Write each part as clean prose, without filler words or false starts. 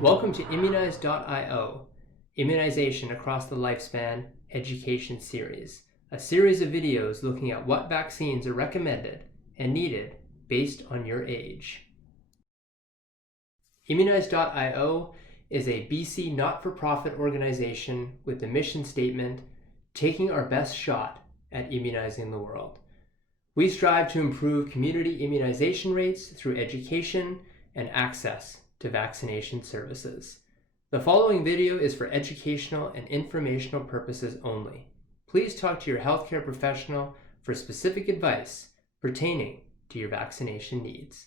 Welcome to Immunize.io, Immunization Across the Lifespan Education Series, a series of videos looking at what vaccines are recommended and needed based on your age. Immunize.io is a BC not-for-profit organization with the mission statement, taking our best shot at immunizing the world. We strive to improve community immunization rates through education and access to vaccination services. The following video is for educational and informational purposes only. Please talk to your healthcare professional for specific advice pertaining to your vaccination needs.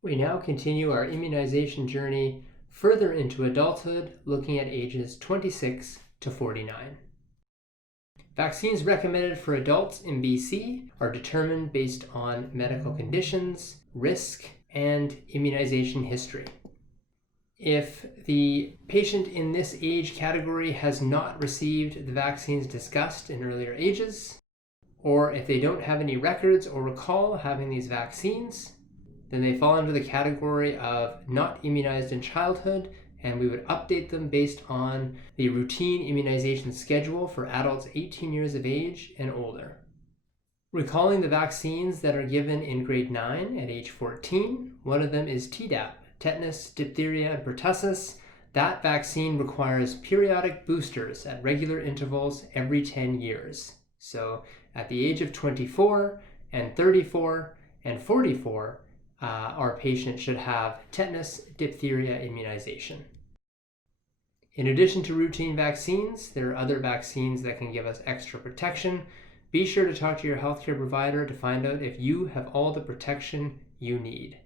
We now continue our immunization journey further into adulthood, looking at ages 26 to 49. Vaccines recommended for adults in BC are determined based on medical conditions, risk, and immunization history. If the patient in this age category has not received the vaccines discussed in earlier ages, or if they don't have any records or recall having these vaccines, then they fall into the category of not immunized in childhood, and we would update them based on the routine immunization schedule for adults 18 years of age and older. Recalling the vaccines that are given in grade 9 at age 14, one of them is Tdap, tetanus, diphtheria, and pertussis. That vaccine requires periodic boosters at regular intervals every 10 years. So at the age of 24 and 34 and 44, our patient should have tetanus, diphtheria immunization. In addition to routine vaccines, there are other vaccines that can give us extra protection. Be sure to talk to your healthcare provider to find out if you have all the protection you need.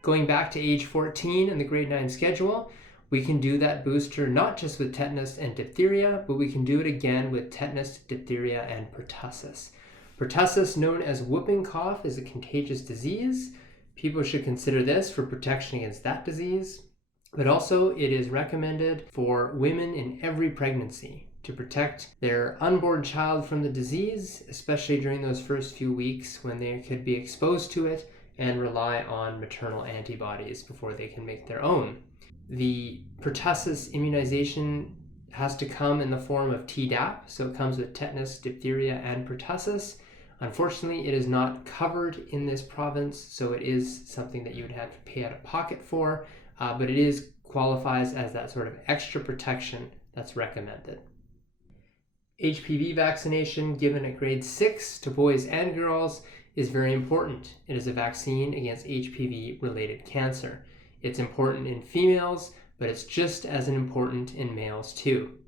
Going back to age 14 in the grade 9 schedule, we can do that booster not just with tetanus and diphtheria, but we can do it again with tetanus, diphtheria, and pertussis. Pertussis, known as whooping cough, is a contagious disease. People should consider this for protection against that disease, but also it is recommended for women in every pregnancy to protect their unborn child from the disease, especially during those first few weeks when they could be exposed to it and rely on maternal antibodies before they can make their own. The pertussis immunization has to come in the form of Tdap, so it comes with tetanus, diphtheria, and pertussis. Unfortunately, it is not covered in this province, so it is something that you would have to pay out of pocket for, but it qualifies as that sort of extra protection that's recommended. HPV vaccination given at grade 6 to boys and girls is very important. It is a vaccine against HPV-related cancer. It's important in females, but it's just as important in males too.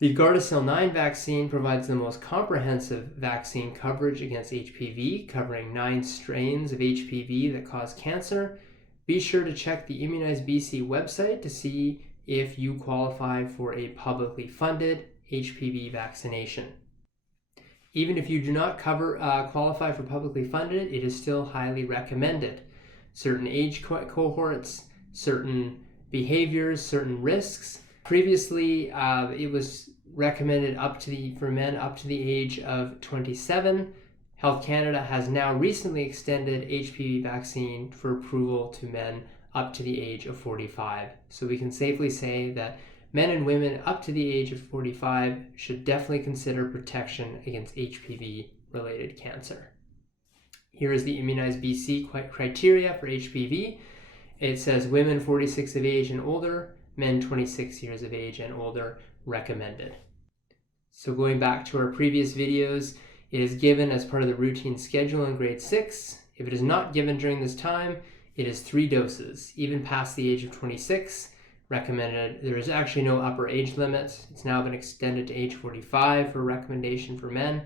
The Gardasil 9 vaccine provides the most comprehensive vaccine coverage against HPV, covering 9 strains of HPV that cause cancer. Be sure to check the Immunize BC website to see if you qualify for a publicly funded HPV vaccination. Even if you do not qualify for publicly funded, it is still highly recommended. Certain age cohorts, certain behaviors, certain risks. Previously, it was recommended for men up to the age of 27. Health Canada has now recently extended HPV vaccine for approval to men up to the age of 45. So we can safely say that men and women up to the age of 45 should definitely consider protection against HPV-related cancer. Here is the Immunize BC criteria for HPV. It says women 46 of age and older, men 26 years of age and older, recommended. So going back to our previous videos, it is given as part of the routine schedule in grade 6. If it is not given during this time, it is 3 doses, even past the age of 26. Recommended. There is actually no upper age limit. It's now been extended to age 45 for recommendation for men,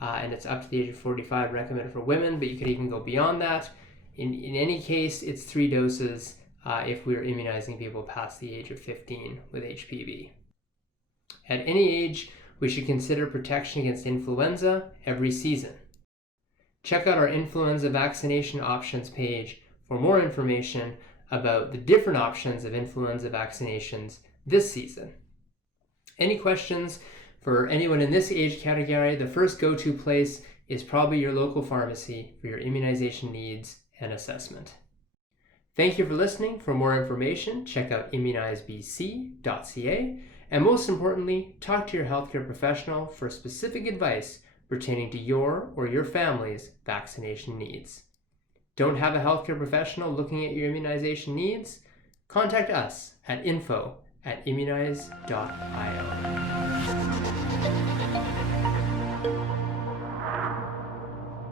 and it's up to the age of 45 recommended for women, but you could even go beyond that. In any case, it's 3 doses if we're immunizing people past the age of 15 with HPV. At any age, we should consider protection against influenza every season. Check out our influenza vaccination options page for more information about the different options of influenza vaccinations this season. Any questions for anyone in this age category? The first go-to place is probably your local pharmacy for your immunization needs and assessment. Thank you for listening. For more information, check out immunizebc.ca, and most importantly, talk to your healthcare professional for specific advice pertaining to your or your family's vaccination needs. Don't have a healthcare professional looking at your immunization needs? Contact us at info@immunize.io.